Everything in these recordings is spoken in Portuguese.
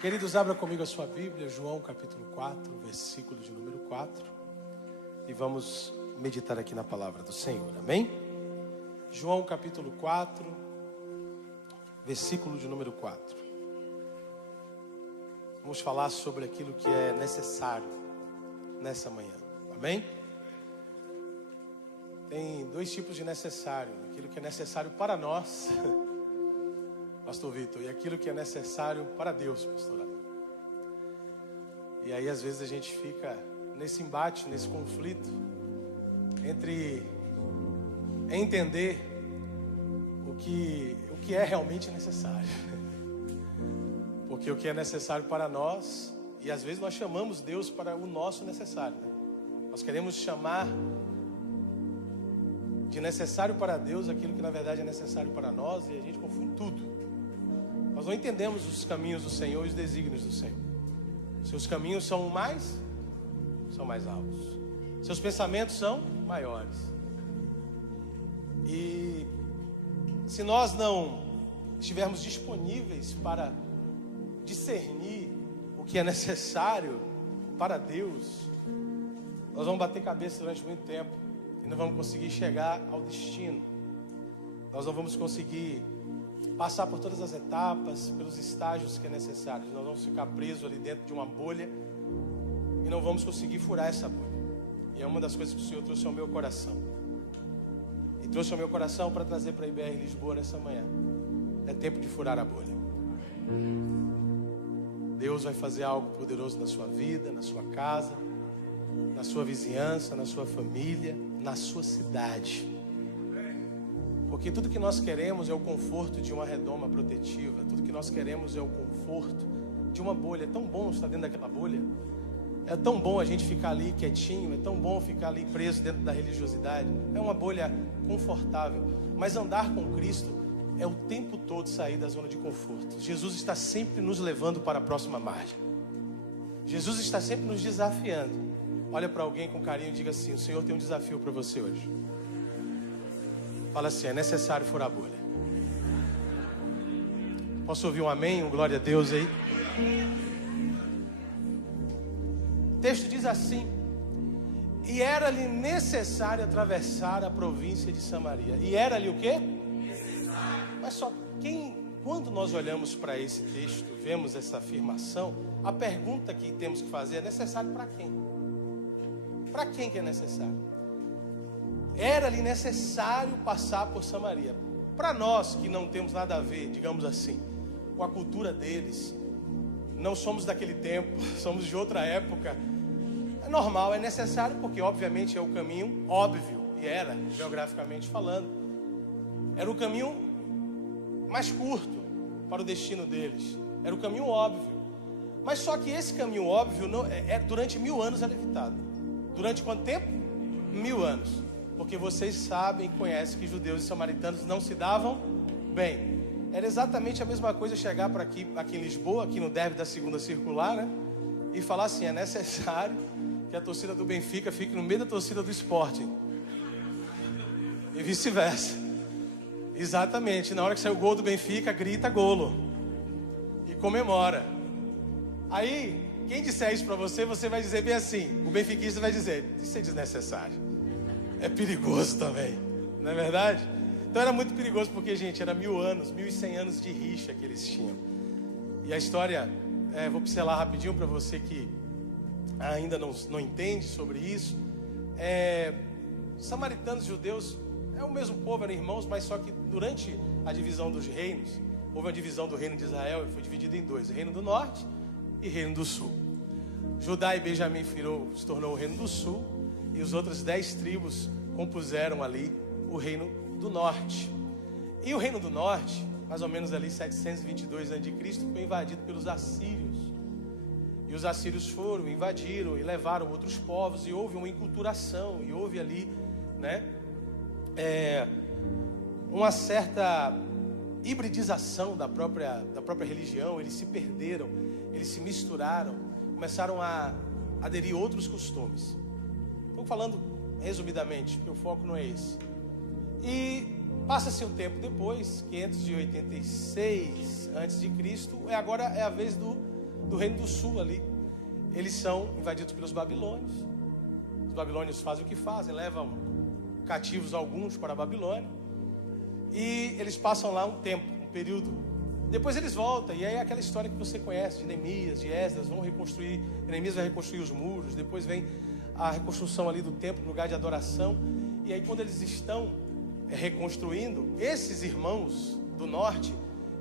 Queridos, abra comigo a sua Bíblia, João capítulo 4, versículo de número 4. E vamos meditar aqui na palavra do Senhor, amém? João capítulo 4, versículo de número 4. Vamos falar sobre aquilo que é necessário nessa manhã, amém? Tem dois tipos de necessário: aquilo que é necessário para nós, Pastor Vitor, e aquilo que é necessário para Deus, pastor. E aí às vezes a gente fica nesse embate, nesse conflito entre entender o que é realmente necessário. Porque o que é necessário para nós, e às vezes nós chamamos Deus para o nosso necessário, né? Nós queremos chamar de necessário para Deus aquilo que na verdade é necessário para nós, e a gente confunde tudo. Nós não entendemos os caminhos do Senhor e os desígnios do Senhor. Seus caminhos são mais altos. Seus pensamentos são maiores. E se nós não estivermos disponíveis para discernir o que é necessário para Deus, nós vamos bater cabeça durante muito tempo e não vamos conseguir chegar ao destino. Nós não vamos conseguir passar por todas as etapas, pelos estágios que é necessário. Nós vamos ficar presos ali dentro de uma bolha e não vamos conseguir furar essa bolha. E é uma das coisas que o Senhor trouxe ao meu coração. E trouxe ao meu coração para trazer para a IBR Lisboa nessa manhã. É tempo de furar a bolha. Deus vai fazer algo poderoso na sua vida, na sua casa, na sua vizinhança, na sua família, na sua cidade. Porque tudo que nós queremos é o conforto de uma redoma protetiva. Tudo que nós queremos é o conforto de uma bolha. É tão bom estar dentro daquela bolha. É tão bom a gente ficar ali quietinho. É tão bom ficar ali preso dentro da religiosidade. É uma bolha confortável. Mas andar com Cristo é o tempo todo sair da zona de conforto. Jesus está sempre nos levando para a próxima margem. Jesus está sempre nos desafiando. Olha para alguém com carinho e diga assim: o Senhor tem um desafio para você hoje. Fala assim: é necessário furar a bolha. Posso ouvir um amém, um glória a Deus aí? O texto diz assim: e era-lhe necessário atravessar a província de Samaria. E era-lhe o quê? Necessário. Mas só quando nós olhamos para esse texto, vemos essa afirmação, a pergunta que temos que fazer é: necessário para quem? Para quem que é necessário? Era-lhe necessário passar por Samaria. Para nós que não temos nada a ver, digamos assim, com a cultura deles, não somos daquele tempo, somos de outra época, é normal, é necessário, porque obviamente é o caminho óbvio, e era, geograficamente falando, era o caminho mais curto para o destino deles, era o caminho óbvio. Mas só que esse caminho óbvio durante 1000 anos era evitado. Durante quanto tempo? 1000 anos. Porque vocês sabem, conhecem que judeus e samaritanos não se davam bem. Era exatamente a mesma coisa chegar para aqui em Lisboa, aqui no derby da segunda circular, né? E falar assim: é necessário que a torcida do Benfica fique no meio da torcida do Sporting. E vice-versa. Exatamente. Na hora que sair o gol do Benfica, grita golo. E comemora. Aí, quem disser isso para você, você vai dizer bem assim. O benfiquista vai dizer: isso é desnecessário. É perigoso também, não é verdade? Então era muito perigoso porque, gente, era 1000 anos, 1100 anos de rixa que eles tinham. E a história, vou pincelar rapidinho para você que ainda não entende sobre isso. Samaritanos e judeus é o mesmo povo, eram irmãos, mas só que durante a divisão dos reinos, houve uma divisão do reino de Israel e foi dividido em dois: o reino do norte e o reino do sul. Judá e Benjamim se tornou o reino do sul, e os outras 10 tribos compuseram ali o reino do norte. E o reino do norte, mais ou menos ali 722 a.C., foi invadido pelos assírios. E os assírios foram, invadiram e levaram outros povos, e houve uma enculturação, e houve ali, né, uma certa hibridização da própria religião. Eles se perderam, eles se misturaram, começaram a aderir outros costumes. Estou falando resumidamente, porque o foco não é esse. E passa-se um tempo depois, 586 a.C., agora é a vez do Reino do Sul ali. Eles são invadidos pelos babilônios. Os babilônios fazem o que fazem, levam cativos alguns para a Babilônia. E eles passam lá um tempo, um período. Depois eles voltam, e aí é aquela história que você conhece, de Neemias, de Esdras, vão reconstruir. Neemias vai reconstruir os muros, depois vem a reconstrução ali do templo, lugar de adoração. E aí quando eles estão reconstruindo, esses irmãos do norte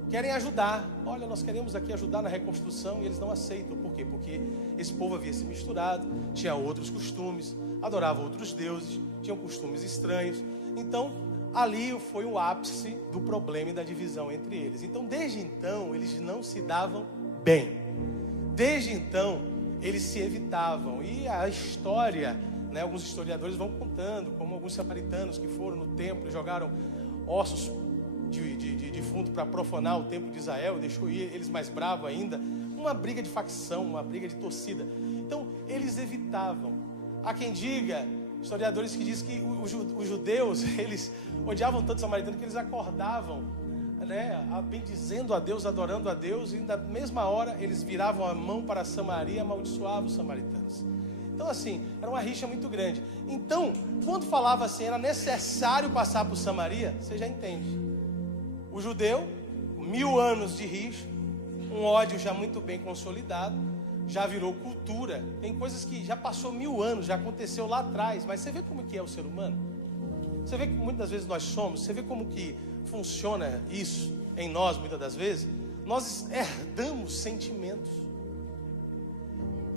querem ajudar. Olha, nós queremos aqui ajudar na reconstrução, e eles não aceitam. Por quê? Porque esse povo havia se misturado, tinha outros costumes, adorava outros deuses, tinham costumes estranhos. Então, ali foi o ápice do problema e da divisão entre eles. Então, desde então, eles não se davam bem. Desde então, eles se evitavam. E a história, né, alguns historiadores vão contando como alguns samaritanos que foram no templo e jogaram ossos de defunto para profanar o templo de Israel, deixou eles mais bravos ainda. Uma briga de facção, uma briga de torcida. Então, eles evitavam. Há quem diga, historiadores que dizem que os judeus, eles odiavam tanto os samaritanos que eles acordavam, né, bendizendo a Deus, adorando a Deus, e na mesma hora eles viravam a mão para Samaria e amaldiçoavam os samaritanos. Então assim, era uma rixa muito grande. Então, quando falava assim, era necessário passar por Samaria, você já entende. O judeu, 1000 anos de rixa, um ódio já muito bem consolidado, já virou cultura. Tem coisas que já passou 1000 anos, já aconteceu lá atrás, mas você vê como que é o ser humano? Você vê que muitas vezes nós somos, você vê como que funciona isso em nós muitas das vezes? Nós herdamos sentimentos.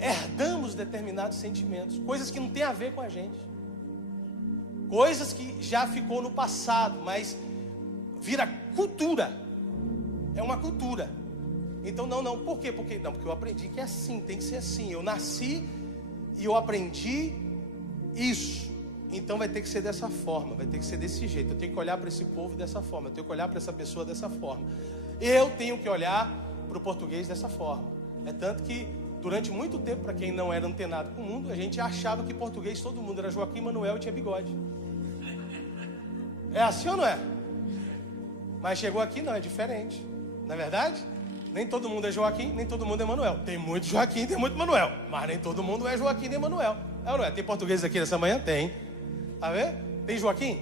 Herdamos determinados sentimentos, coisas que não tem a ver com a gente. Coisas que já ficou no passado, mas vira cultura. É uma cultura. Então não, por quê? Porque eu aprendi que é assim, tem que ser assim. Eu nasci e eu aprendi isso. Então vai ter que ser dessa forma, vai ter que ser desse jeito. Eu tenho que olhar para esse povo dessa forma, eu tenho que olhar para essa pessoa dessa forma. Eu tenho que olhar para o português dessa forma. É tanto que durante muito tempo, para quem não era antenado com o mundo, a gente achava que português todo mundo era Joaquim Manuel e tinha bigode. É assim ou não é? Mas chegou aqui, não, é diferente. Não é verdade? Nem todo mundo é Joaquim, nem todo mundo é Manuel. Tem muito Joaquim, tem muito Manuel, mas nem todo mundo é Joaquim nem Manuel. É ou não é? Tem português aqui nessa manhã? Tem. Tá vendo? Tem Joaquim?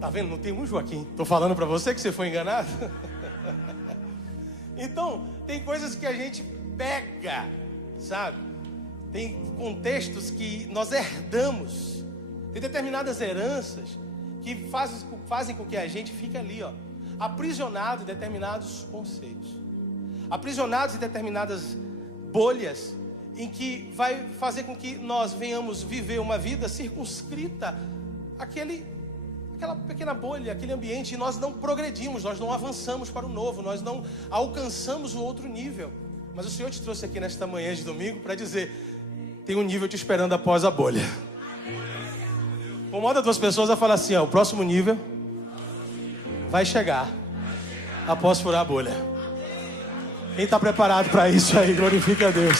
Tá vendo? Não tem um Joaquim. Tô falando para você que você foi enganado. Então, tem coisas que a gente pega, sabe? Tem contextos que nós herdamos. Tem determinadas heranças que fazem com que a gente fique ali, ó, aprisionado em determinados conceitos, aprisionados em determinadas bolhas, em que vai fazer com que nós venhamos viver uma vida circunscrita àquela pequena bolha, aquele ambiente, e nós não progredimos, nós não avançamos para o novo, nós não alcançamos o outro nível. Mas o Senhor te trouxe aqui nesta manhã de domingo para dizer: tem um nível te esperando após a bolha. Incomoda duas pessoas a falar assim, ó, o próximo nível vai chegar após furar a bolha. Quem está preparado para isso aí, glorifique a Deus.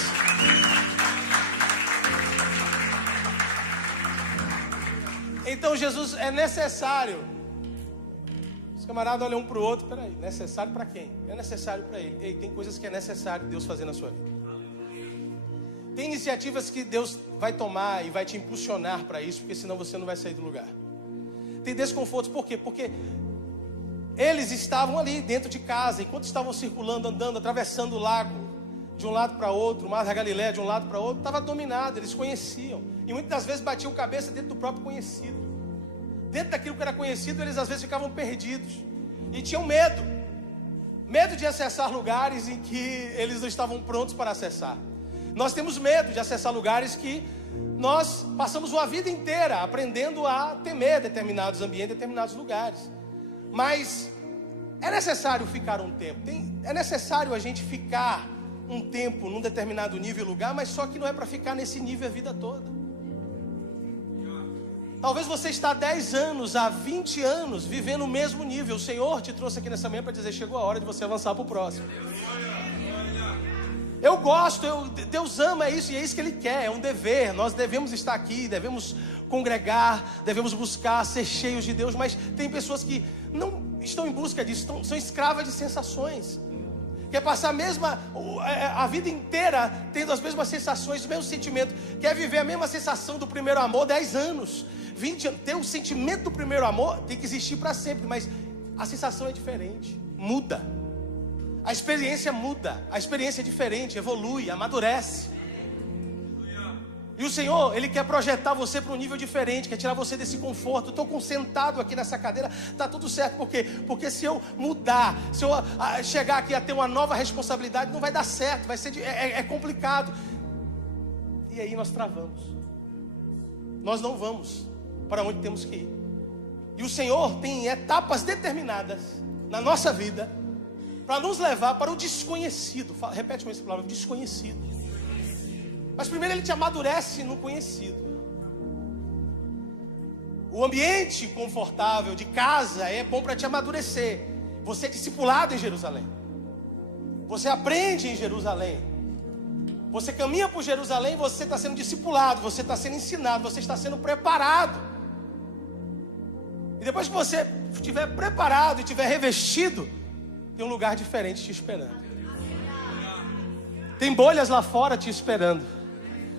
Então Jesus é necessário. Os camaradas olham um para o outro, peraí, necessário para quem? É necessário para ele. Ei, tem coisas que é necessário Deus fazer na sua vida. Tem iniciativas que Deus vai tomar e vai te impulsionar para isso, porque senão você não vai sair do lugar. Tem desconfortos, por quê? Porque eles estavam ali dentro de casa, enquanto estavam circulando, andando, atravessando o lago, de um lado para outro, o mar da Galileia de um lado para outro, estava dominado, eles conheciam. E muitas das vezes batiam cabeça dentro do próprio conhecido. Dentro daquilo que era conhecido, eles às vezes ficavam perdidos. E tinham medo. Medo de acessar lugares em que eles não estavam prontos para acessar. Nós temos medo de acessar lugares que nós passamos uma vida inteira aprendendo a temer determinados ambientes, determinados lugares. Mas é necessário ficar um tempo. É necessário a gente ficar um tempo num determinado nível e lugar, mas só que não é para ficar nesse nível a vida toda. Talvez você está há 10 anos, há 20 anos, vivendo o mesmo nível. O Senhor te trouxe aqui nessa manhã para dizer: chegou a hora de você avançar para o próximo. Eu gosto, Deus ama isso, e é isso que Ele quer, é um dever. Nós devemos estar aqui, devemos congregar, devemos buscar ser cheios de Deus. Mas tem pessoas que não estão em busca disso, são escravas de sensações. quer passar a vida inteira tendo as mesmas sensações, o mesmo sentimento, quer viver a mesma sensação do primeiro amor 10 anos, 20 anos. Ter o sentimento do primeiro amor tem que existir para sempre, mas a sensação é diferente, muda, a experiência muda, a experiência é diferente, evolui, amadurece. E o Senhor, Ele quer projetar você para um nível diferente, quer tirar você desse conforto. Estou sentado aqui nessa cadeira, está tudo certo. Por quê? Porque se eu mudar, se eu chegar aqui a ter uma nova responsabilidade, não vai dar certo, vai ser complicado. E aí nós travamos. Nós não vamos para onde temos que ir. E o Senhor tem etapas determinadas na nossa vida para nos levar para o desconhecido. Repete com essa palavra, desconhecido. Mas primeiro Ele te amadurece no conhecido. O ambiente confortável de casa é bom para te amadurecer. Você é discipulado em Jerusalém. Você aprende em Jerusalém. Você caminha por Jerusalém, você está sendo discipulado, você está sendo ensinado, você está sendo preparado. E depois que você estiver preparado e estiver revestido, tem um lugar diferente te esperando. Tem bolhas lá fora te esperando.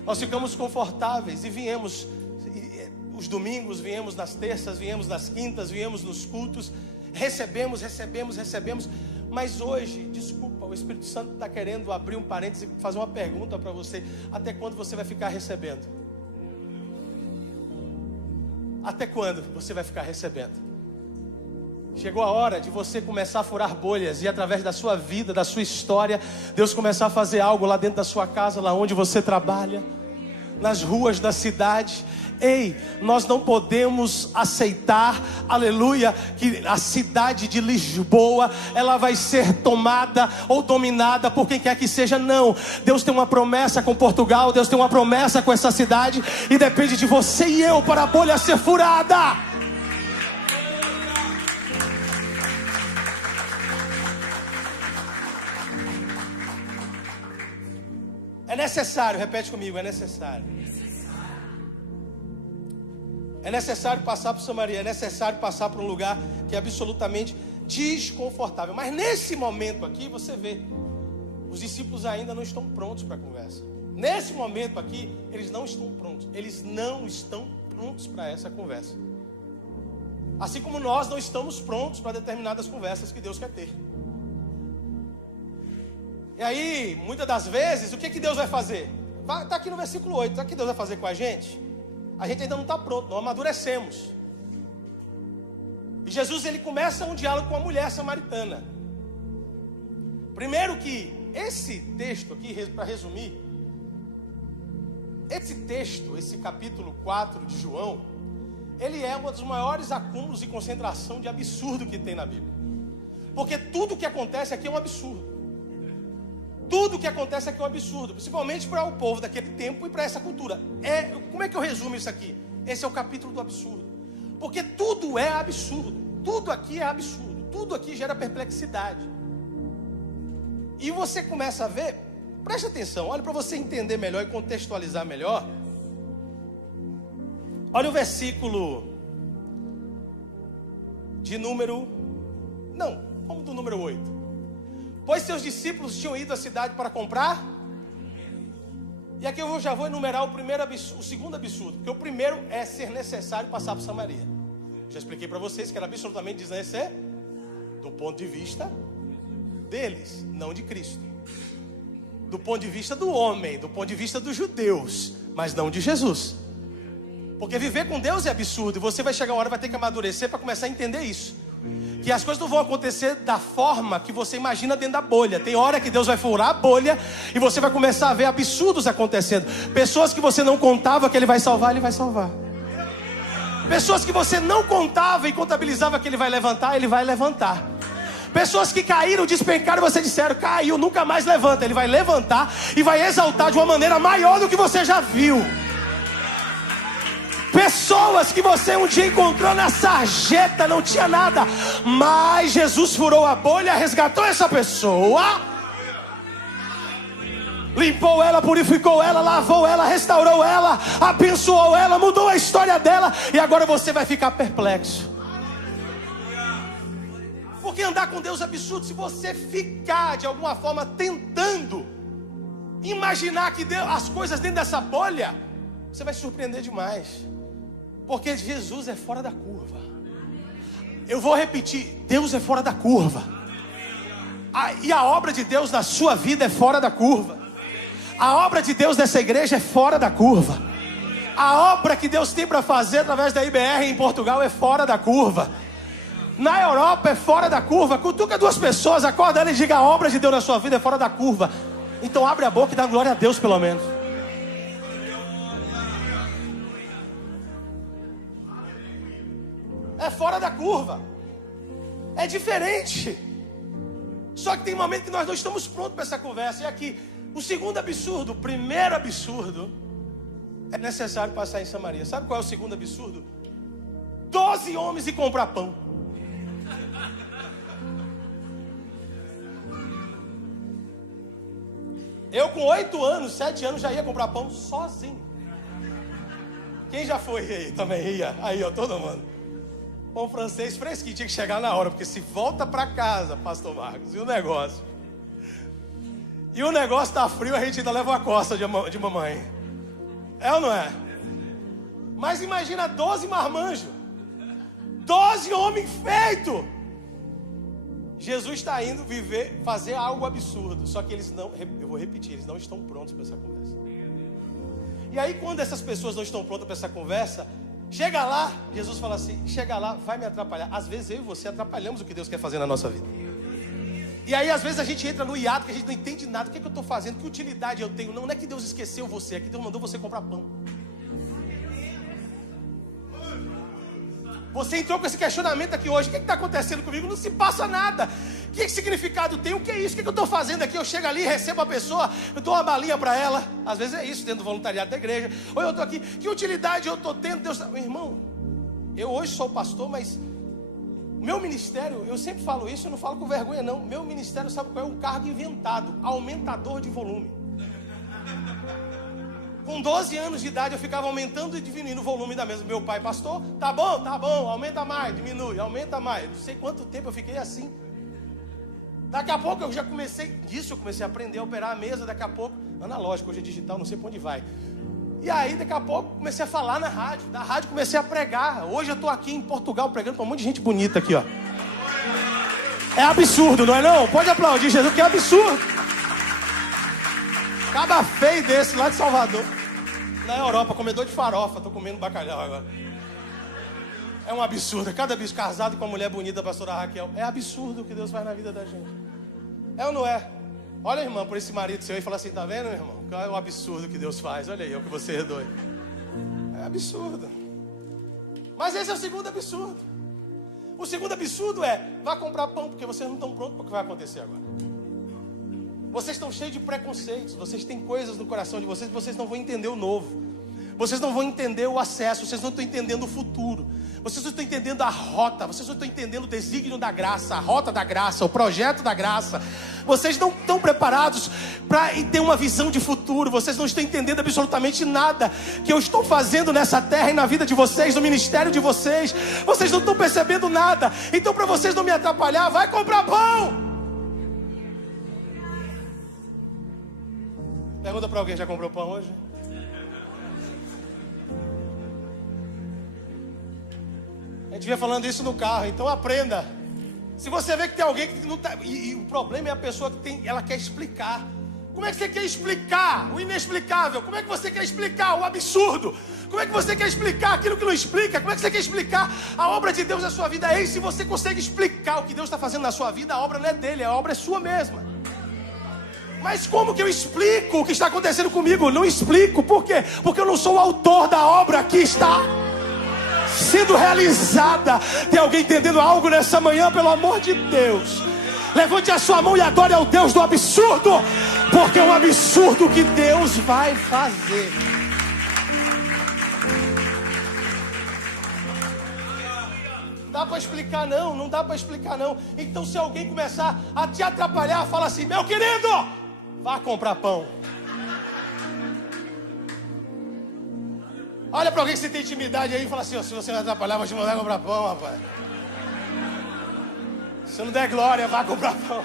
Nós ficamos confortáveis e viemos os domingos, viemos nas terças, viemos nas quintas, viemos nos cultos, recebemos, mas hoje, desculpa, o Espírito Santo está querendo abrir um parênteses e fazer uma pergunta para você: até quando você vai ficar recebendo? Até quando você vai ficar recebendo? Chegou a hora de você começar a furar bolhas e através da sua vida, da sua história, Deus começar a fazer algo lá dentro da sua casa, lá onde você trabalha, nas ruas da cidade. Ei, nós não podemos aceitar, aleluia, que a cidade de Lisboa, ela vai ser tomada ou dominada por quem quer que seja. Não, Deus tem uma promessa com Portugal, Deus tem uma promessa com essa cidade, e depende de você e eu para a bolha ser furada. É necessário, repete comigo, é necessário. É necessário passar por Samaria, é necessário passar por um lugar que é absolutamente desconfortável. Mas nesse momento aqui, você vê, os discípulos ainda não estão prontos para a conversa. Nesse momento aqui, eles não estão prontos. Eles não estão prontos para essa conversa. Assim como nós não estamos prontos para determinadas conversas que Deus quer ter. E aí, muitas das vezes, o que Deus vai fazer? Está aqui no versículo 8, sabe o que Deus vai fazer com a gente? A gente ainda não está pronto, não amadurecemos. E Jesus, ele começa um diálogo com a mulher samaritana. Primeiro que esse texto aqui, para resumir, esse texto, esse capítulo 4 de João, ele é um dos maiores acúmulos e concentração de absurdo que tem na Bíblia. Porque tudo que acontece aqui é um absurdo. Tudo que acontece aqui é um absurdo, principalmente para o povo daquele tempo e para essa cultura. Como é que eu resumo isso aqui? Esse é o capítulo do absurdo. Porque tudo é absurdo. Tudo aqui é absurdo. Tudo aqui gera perplexidade. E você começa a ver, preste atenção, olha para você entender melhor e contextualizar melhor. Olha o versículo de vamos do número 8. Pois seus discípulos tinham ido à cidade para comprar. E aqui eu já vou enumerar o segundo absurdo. Porque o primeiro é ser necessário passar por Samaria. Já expliquei para vocês que era absolutamente desnecessário do ponto de vista deles, não de Cristo. Do ponto de vista do homem, do ponto de vista dos judeus, mas não de Jesus. Porque viver com Deus é absurdo. E você vai chegar uma hora, vai ter que amadurecer para começar a entender isso. Que as coisas não vão acontecer da forma que você imagina dentro da bolha. Tem hora que Deus vai furar a bolha e você vai começar a ver absurdos acontecendo. Pessoas que você não contava que Ele vai salvar, Ele vai salvar. Pessoas que você não contava e contabilizava que Ele vai levantar, Ele vai levantar. Pessoas que caíram, despencaram e você disseram, caiu, nunca mais levanta. Ele vai levantar e vai exaltar de uma maneira maior do que você já viu. Pessoas que você um dia encontrou na sarjeta, não tinha nada, mas Jesus furou a bolha, resgatou essa pessoa, limpou ela, purificou ela, lavou ela, restaurou ela, abençoou ela, mudou a história dela. E agora você vai ficar perplexo. Porque andar com Deus é absurdo. Se você ficar de alguma forma tentando imaginar que Deus, as coisas dentro dessa bolha, você vai se surpreender demais. Porque Jesus é fora da curva. Eu vou repetir, Deus é fora da curva. E a obra de Deus na sua vida é fora da curva. A obra de Deus nessa igreja é fora da curva. A obra que Deus tem para fazer através da IBR em Portugal é fora da curva. Na Europa é fora da curva. Cutuca duas pessoas, acorda ela e diga: a obra de Deus na sua vida é fora da curva. Então abre a boca e dá glória a Deus pelo menos. É fora da curva. É diferente. Só que tem momento que nós não estamos prontos para essa conversa. E aqui, o segundo absurdo, o primeiro absurdo, é necessário passar em Samaria. Sabe qual é o segundo absurdo? 12 homens e comprar pão. Eu com 8 anos, 7 anos já ia comprar pão sozinho. Quem já foi aí também ia? Aí ó, todo mundo. Pão francês fresquinho, tinha que chegar na hora, porque se volta para casa, pastor Marcos, e o negócio? E o negócio tá frio, a gente ainda leva uma costa de mamãe. É ou não é? Mas imagina 12 marmanjos, 12 homens feitos. Jesus está indo fazer algo absurdo. Só que eles não, eu vou repetir, eles não estão prontos para essa conversa. E aí quando essas pessoas não estão prontas para essa conversa, chega lá, Jesus fala assim: chega lá, vai me atrapalhar. Às vezes eu e você atrapalhamos o que Deus quer fazer na nossa vida. E aí às vezes a gente entra no hiato que a gente não entende nada. O que é que eu estou fazendo? Que utilidade eu tenho? Não é que Deus esqueceu você, é que Deus mandou você comprar pão. Você entrou com esse questionamento aqui hoje: o que está acontecendo comigo? Não se passa nada. Que significado tem? O que é isso? O que eu estou fazendo aqui? Eu chego ali, recebo a pessoa, eu dou uma balinha para ela. Às vezes é isso, dentro do voluntariado da igreja. Ou eu estou aqui, que utilidade eu estou tendo? Deus... Meu irmão, eu hoje sou pastor, mas o meu ministério, eu sempre falo isso, eu não falo com vergonha não. Meu ministério, sabe qual é? Um cargo inventado: aumentador de volume. Com 12 anos de idade eu ficava aumentando e diminuindo o volume da mesa. Meu pai, pastor, tá bom, aumenta mais, diminui, aumenta mais. Não sei quanto tempo eu fiquei assim. Daqui a pouco eu já comecei a aprender a operar a mesa. Daqui a pouco, analógico, hoje é digital, não sei para onde vai. E aí daqui a pouco comecei a falar na rádio. Da rádio comecei a pregar. Hoje eu estou aqui em Portugal pregando para um monte de gente bonita aqui, ó. É absurdo, não é não? Pode aplaudir Jesus, que é absurdo. Cada feio desse lá de Salvador, na Europa, comedor de farofa. Tô comendo bacalhau agora. É um absurdo. Cada bicho casado com uma mulher bonita, a pastora Raquel. É absurdo o que Deus faz na vida da gente. É ou não é? Olha, irmã, por esse marido seu aí e fala assim: tá vendo, meu irmão? É um absurdo que Deus faz. Olha aí, é o que você herdou. É absurdo. Mas esse é o segundo absurdo. O segundo absurdo é: vá comprar pão, porque vocês não estão prontos para o que vai acontecer agora. Vocês estão cheios de preconceitos. Vocês têm coisas no coração de vocês que vocês não vão entender o novo. Vocês não vão entender o acesso. Vocês não estão entendendo o futuro. Vocês não estão entendendo a rota. Vocês não estão entendendo o desígnio da graça, a rota da graça, o projeto da graça. Vocês não estão preparados para ter uma visão de futuro. Vocês não estão entendendo absolutamente nada que eu estou fazendo nessa terra e na vida de vocês, no ministério de vocês. Vocês não estão percebendo nada. Então, para vocês não me atrapalhar, vai comprar pão. Pergunta para alguém: já comprou pão hoje? A gente vinha falando isso no carro, então aprenda. Se você vê que tem alguém que não está... E o problema é a pessoa que ela quer explicar. Como é que você quer explicar o inexplicável? Como é que você quer explicar o absurdo? Como é que você quer explicar aquilo que não explica? Como é que você quer explicar a obra de Deus na sua vida? Ei, se você consegue explicar o que Deus está fazendo na sua vida, a obra não é dele, a obra é sua mesma. Mas como que eu explico o que está acontecendo comigo? Não explico. Por quê? Porque eu não sou o autor da obra que está sendo realizada. Tem alguém entendendo algo nessa manhã? Pelo amor de Deus, levante a sua mão e adore ao Deus do absurdo, porque é um absurdo que Deus vai fazer. Não dá para explicar não, não dá para explicar não. Então se alguém começar a te atrapalhar, fala assim: meu querido, vá comprar pão. Olha para alguém que você tem intimidade aí e fala assim: oh, se você não atrapalhar, vou te mandar comprar pão, rapaz. Se não der glória, vá comprar pão.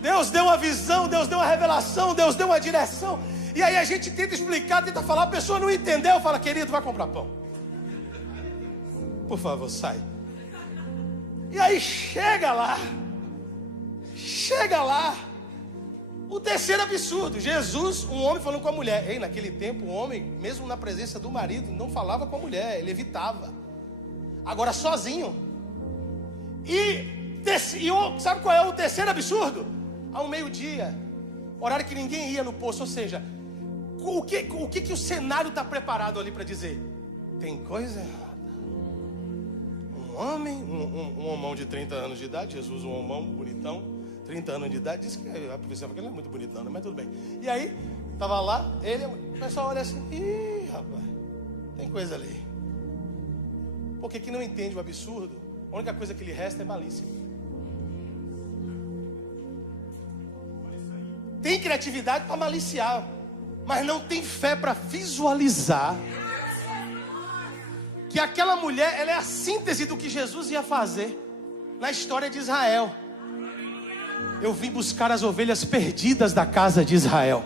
Deus deu uma visão, Deus deu uma revelação, Deus deu uma direção. E aí a gente tenta explicar, tenta falar, a pessoa não entendeu, fala, querido, vai comprar pão. Por favor, sai. E aí chega lá. O terceiro absurdo, Jesus, um homem falando com a mulher. Ei, naquele tempo o homem, mesmo na presença do marido, não falava com a mulher, ele evitava. Agora sozinho. Sabe qual é o terceiro absurdo? Ao meio-dia, horário que ninguém ia no poço. Ou seja, o que o cenário está preparado ali para dizer? Tem coisa errada. Um homem, um homão de 30 anos de idade, Jesus, um homão bonitão, 30 anos de idade, disse que a professora que ele não é muito bonito não, mas tudo bem. E aí, estava lá, o pessoal olha assim, ih, rapaz, tem coisa ali. Porque quem não entende o absurdo, a única coisa que lhe resta é malícia. Tem criatividade para maliciar, mas não tem fé para visualizar que aquela mulher, ela é a síntese do que Jesus ia fazer na história de Israel. Eu vim buscar as ovelhas perdidas da casa de Israel.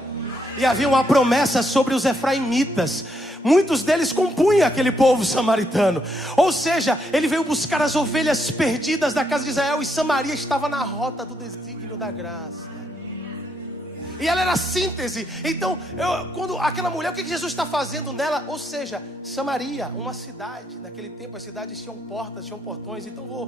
E havia uma promessa sobre os efraimitas. Muitos deles compunham aquele povo samaritano. Ou seja, ele veio buscar as ovelhas perdidas da casa de Israel. E Samaria estava na rota do desígnio da graça. E ela era a síntese. Então, quando aquela mulher, o que Jesus está fazendo nela? Ou seja, Samaria, uma cidade. Naquele tempo as cidades tinham portas, tinham portões. Então vou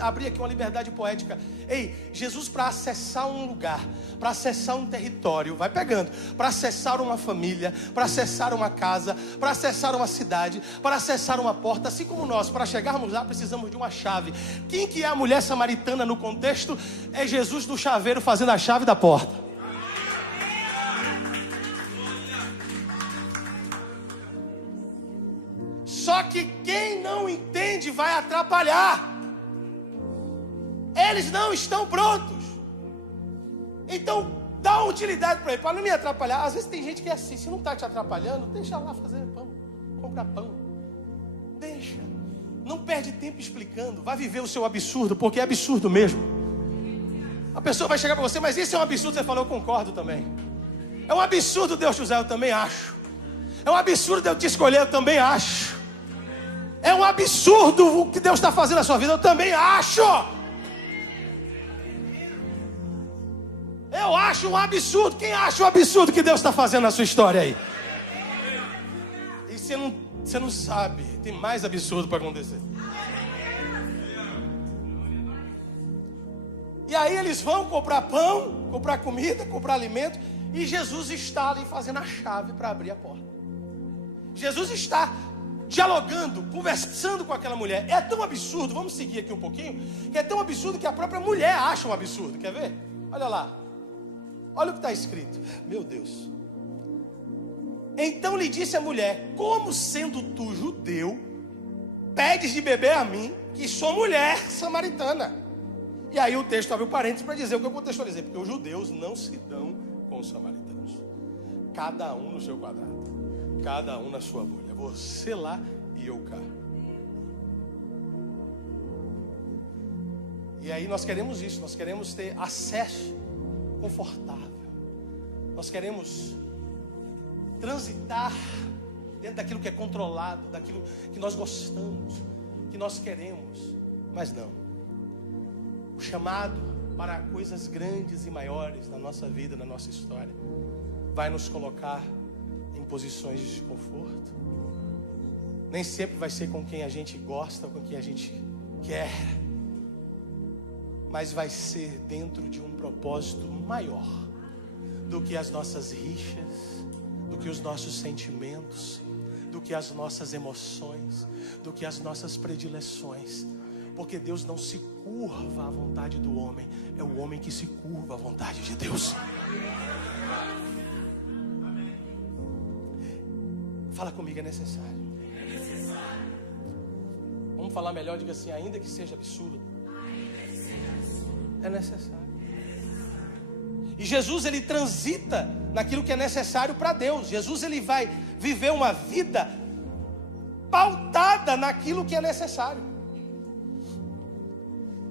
abrir aqui uma liberdade poética. Ei, Jesus, para acessar um lugar, para acessar um território, vai pegando, para acessar uma família, para acessar uma casa, para acessar uma cidade, para acessar uma porta, assim como nós, para chegarmos lá precisamos de uma chave. Quem que é a mulher samaritana no contexto? É Jesus no chaveiro fazendo a chave da porta. Só que quem não entende vai atrapalhar. Eles não estão prontos. Então, dá utilidade para ele, para não me atrapalhar. Às vezes tem gente que é assim, se não está te atrapalhando, deixa lá fazer pão, comprar pão. Deixa. Não perde tempo explicando. Vai viver o seu absurdo, porque é absurdo mesmo. A pessoa vai chegar para você, mas isso é um absurdo. Você falou, eu concordo também. É um absurdo Deus te usar, eu também acho. É um absurdo Deus te escolher, eu também acho. É um absurdo o que Deus está fazendo na sua vida, eu também acho. Eu acho um absurdo. Quem acha um absurdo que Deus está fazendo na sua história aí? E você não sabe, tem mais absurdo para acontecer. E aí eles vão comprar pão, comprar comida, comprar alimento, e Jesus está ali fazendo a chave para abrir a porta. Jesus está dialogando, conversando com aquela mulher. É tão absurdo, vamos seguir aqui um pouquinho, que é tão absurdo que a própria mulher acha um absurdo. Quer ver? Olha lá. Olha o que está escrito. Meu Deus. Então lhe disse a mulher, como sendo tu judeu, pedes de beber a mim, que sou mulher samaritana. E aí o texto abre o parênteses para dizer o que eu contextualizei, porque os judeus não se dão com os samaritanos. Cada um no seu quadrado, cada um na sua bolha. Você lá e eu cá. E aí nós queremos isso, nós queremos ter acesso confortável. Nós queremos transitar dentro daquilo que é controlado, daquilo que nós gostamos, que nós queremos. Mas não. O chamado para coisas grandes e maiores na nossa vida, na nossa história, vai nos colocar em posições de desconforto. Nem sempre vai ser com quem a gente gosta, com quem a gente quer, mas vai ser dentro de um propósito maior do que as nossas rixas, do que os nossos sentimentos, do que as nossas emoções, do que as nossas predileções. Porque Deus não se curva à vontade do homem, é o homem que se curva à vontade de Deus. Fala comigo, é necessário. Vamos falar melhor, diga assim, ainda que seja absurdo. É necessário. E Jesus, ele transita naquilo que é necessário para Deus. Jesus, ele vai viver uma vida pautada aguarda naquilo que é necessário.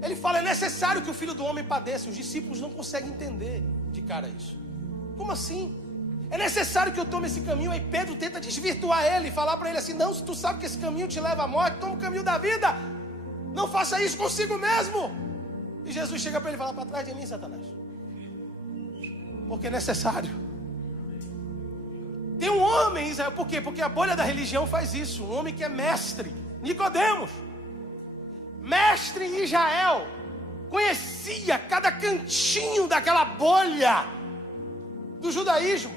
Ele fala, é necessário que o Filho do Homem padeça. Os discípulos não conseguem entender de cara isso. Como assim? É necessário que eu tome esse caminho. Aí Pedro tenta desvirtuar ele, falar para ele assim, não, se tu sabe que esse caminho te leva à morte, toma o caminho da vida. Não faça isso consigo mesmo. E Jesus chega para ele e fala, para trás de mim, Satanás. Porque é necessário. Tem um homem em Israel, por quê? Porque a bolha da religião faz isso. Um homem que é mestre, Nicodemos, mestre em Israel, conhecia cada cantinho daquela bolha do judaísmo.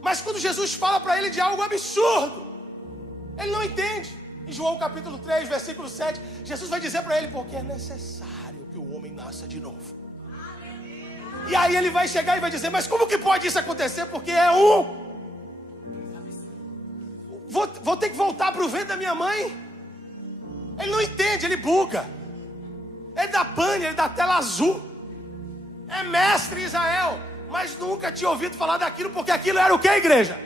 Mas quando Jesus fala para ele de algo absurdo, ele não entende. Em João capítulo 3, versículo 7, Jesus vai dizer para ele, porque é necessário que o homem nasça de novo. E aí ele vai chegar e vai dizer, mas como que pode isso acontecer? Porque vou ter que voltar para o ventre da minha mãe. Ele não entende, ele buga. Ele dá pane, ele dá tela azul. É mestre em Israel, mas nunca tinha ouvido falar daquilo, porque aquilo era o que, igreja?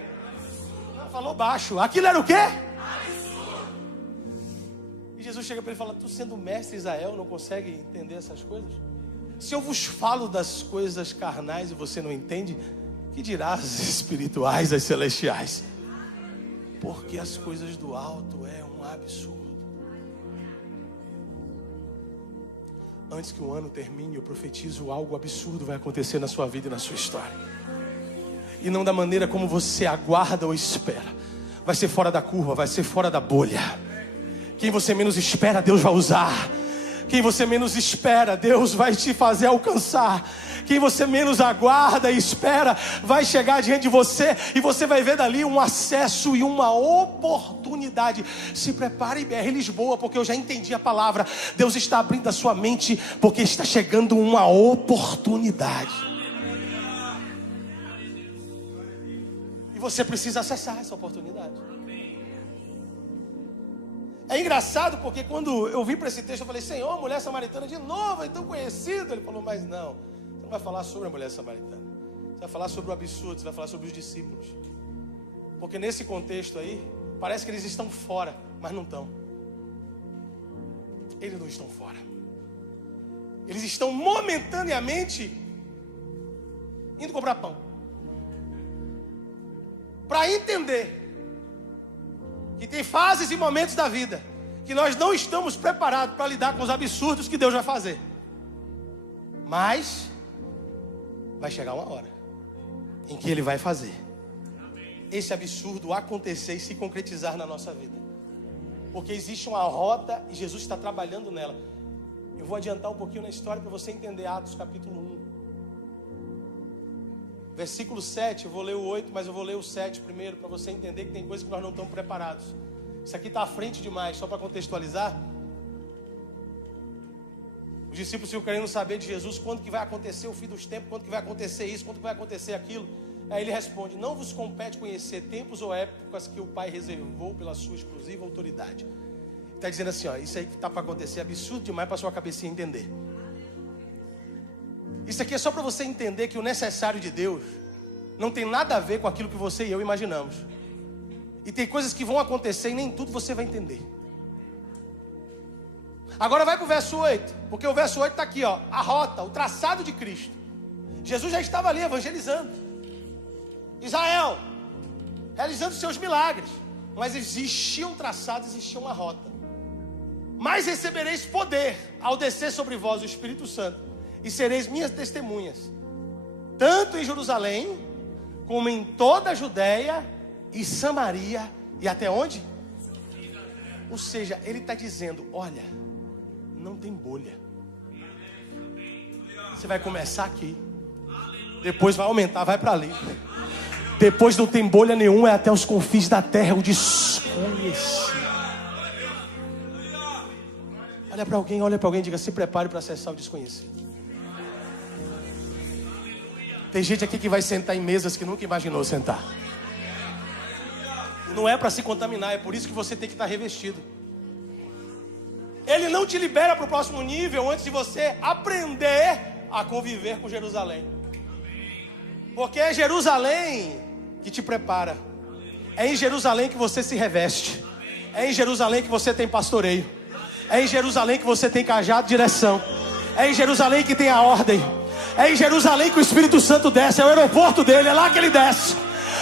Falou baixo. Aquilo era o quê? E Jesus chega para ele e fala, tu sendo mestre em Israel, não consegue entender essas coisas? Se eu vos falo das coisas carnais e você não entende, que dirá as espirituais, as celestiais? Porque as coisas do alto é um absurdo. Antes que o ano termine, eu profetizo algo absurdo vai acontecer na sua vida e na sua história. E não da maneira como você aguarda ou espera. Vai ser fora da curva, vai ser fora da bolha. Quem você menos espera, Deus vai usar. Quem você menos espera, Deus vai te fazer alcançar. Quem você menos aguarda e espera, vai chegar diante de você. E você vai ver dali um acesso e uma oportunidade. Se prepare, BR Lisboa, porque eu já entendi a palavra. Deus está abrindo a sua mente, porque está chegando uma oportunidade. E você precisa acessar essa oportunidade. É engraçado porque quando eu vim para esse texto, eu falei, Senhor, mulher samaritana de novo, é tão conhecido. Ele falou, mas não, você não vai falar sobre a mulher samaritana. Você vai falar sobre o absurdo, você vai falar sobre os discípulos. Porque nesse contexto aí, parece que eles estão fora, mas não estão. Eles não estão fora. Eles estão momentaneamente indo comprar pão. Para entender que tem fases e momentos da vida que nós não estamos preparados para lidar com os absurdos que Deus vai fazer. Mas vai chegar uma hora em que Ele vai fazer esse absurdo acontecer e se concretizar na nossa vida. Porque existe uma rota e Jesus está trabalhando nela. Eu vou adiantar um pouquinho na história para você entender Atos capítulo 1. Versículo 7, eu vou ler o 8, mas eu vou ler o 7 primeiro, para você entender que tem coisas que nós não estamos preparados. Isso aqui está à frente demais, só para contextualizar. Os discípulos ficam querendo saber de Jesus quando que vai acontecer o fim dos tempos, quando que vai acontecer isso, quando que vai acontecer aquilo. Aí ele responde, não vos compete conhecer tempos ou épocas que o Pai reservou pela sua exclusiva autoridade. Está dizendo assim, ó, isso aí que está para acontecer é absurdo demais para a sua cabecinha entender. Isso aqui é só para você entender que o necessário de Deus não tem nada a ver com aquilo que você e eu imaginamos. E tem coisas que vão acontecer e nem tudo você vai entender. Agora vai para o verso 8, porque o verso 8 está aqui, ó, a rota, o traçado de Cristo. Jesus já estava ali evangelizando Israel, realizando seus milagres. Mas existia um traçado, existia uma rota. Mas recebereis poder ao descer sobre vós o Espírito Santo. E sereis minhas testemunhas, tanto em Jerusalém, como em toda a Judéia e Samaria, e até onde? Ou seja, ele está dizendo, olha, não tem bolha. Você vai começar aqui, depois vai aumentar, vai para ali. Depois não tem bolha nenhuma, é até os confins da terra, o desconhecido. Olha para alguém e diga, se prepare para acessar o desconhecido. Tem gente aqui que vai sentar em mesas que nunca imaginou sentar. Não é para se contaminar, é por isso que você tem que estar revestido. Ele não te libera para o próximo nível antes de você aprender a conviver com Jerusalém. Porque é Jerusalém que te prepara. É em Jerusalém que você se reveste. É em Jerusalém que você tem pastoreio. É em Jerusalém que você tem cajado de direção. É em Jerusalém que tem a ordem. É em Jerusalém que o Espírito Santo desce. É o aeroporto dele, é lá que ele desce.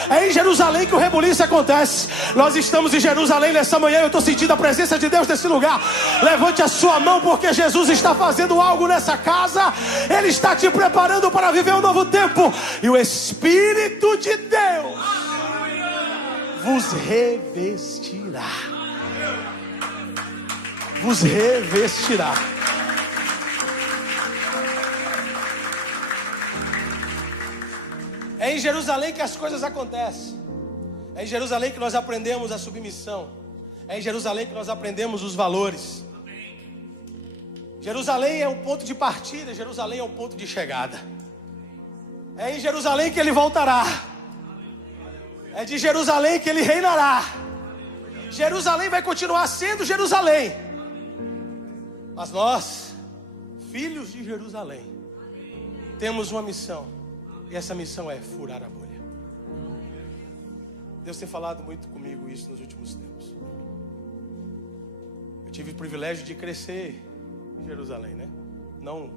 É em Jerusalém que o rebuliço acontece. Nós estamos em Jerusalém nessa manhã. Eu estou sentindo a presença de Deus nesse lugar. Levante a sua mão, porque Jesus está fazendo algo nessa casa. Ele está te preparando para viver um novo tempo. E o Espírito de Deus vos revestirá. Vos revestirá. É em Jerusalém que as coisas acontecem. É em Jerusalém que nós aprendemos a submissão. É em Jerusalém que nós aprendemos os valores. Jerusalém é um ponto de partida. Jerusalém é um ponto de chegada. É em Jerusalém que ele voltará. É de Jerusalém que ele reinará. Jerusalém vai continuar sendo Jerusalém. Mas nós, filhos de Jerusalém, temos uma missão. E essa missão é furar a bolha. Deus tem falado muito comigo isso nos últimos tempos. Eu tive o privilégio de crescer em Jerusalém, né? Não